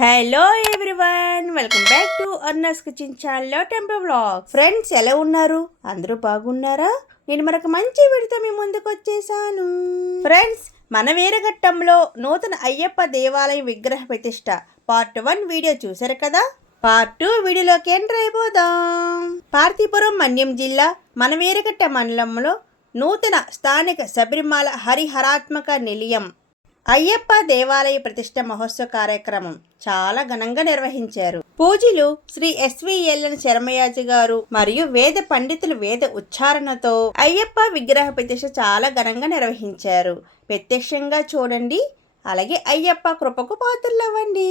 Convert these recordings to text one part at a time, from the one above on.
Hello everyone welcome back to అర్నస్ kitchen ఛానల్లో temple blog friends ఎలా ఉన్నారు? అందరూ బాగున్నారా? నేను మరొక మంచి వీడితో మీ ముందుకు వచ్చేసాను. ఫ్రెండ్స్ మన వీరఘట్టంలో నూతన అయ్యప్ప దేవాలయం విగ్రహ ప్రతిష్ట పార్ట్ వన్ వీడియో చూశారు కదా? పార్ట్ టూ వీడియోలోకి ఎంటర్ అయిపోదాం. పార్తీపురం మన్యం జిల్లా మన వీరఘట్ట మండలంలో నూతన స్థానిక శబరిమల హరిహరాత్మక నిలయం అయ్యప్ప దేవాలయ ప్రతిష్ట మహోత్సవ కార్యక్రమం చాలా ఘనంగా నిర్వహించారు. పూజలు శ్రీ ఎస్విఎల్ఎన్ శర్మయాజి గారు మరియు వేద పండితులు వేద ఉచ్చారణతో అయ్యప్ప విగ్రహ ప్రతిష్ట చాలా ఘనంగా నిర్వహించారు. ప్రత్యక్షంగా చూడండి అలాగే అయ్యప్ప కృపకు పాత్రలవ్వండి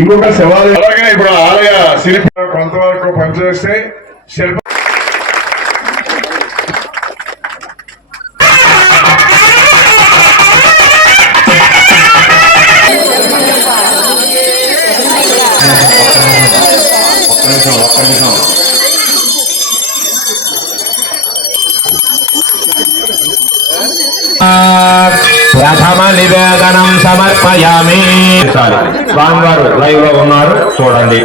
ఇంకొక సవాలు అలాగే ఇప్పుడు ఆలయ శిల్ప కొంతవరకు పనిచేస్తే శిల్ప ఒక్క నిమిషం ఒక్క నిమిషం ప్రథమ నివేదనం సమర్పయామి స్వామివారు లైవ్లో ఉన్నారు. చూడండి.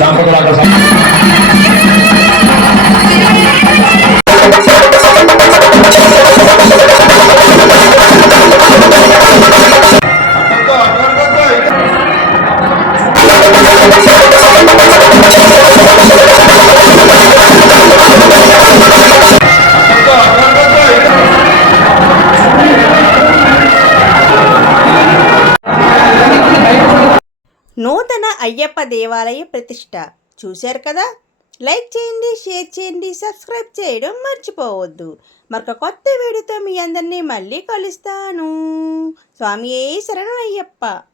సంపదలకు నూతన అయ్యప్ప దేవాలయ ప్రతిష్ట. చూశారు కదా? లైక్ చేయండి షేర్ చేయండి సబ్స్క్రైబ్ చేయడం మర్చిపోవద్దు. మరొక కొత్త వీడియోతో మీ అందరినీ మళ్ళీ కలుస్తాను. స్వామి శరణం అయ్యప్ప.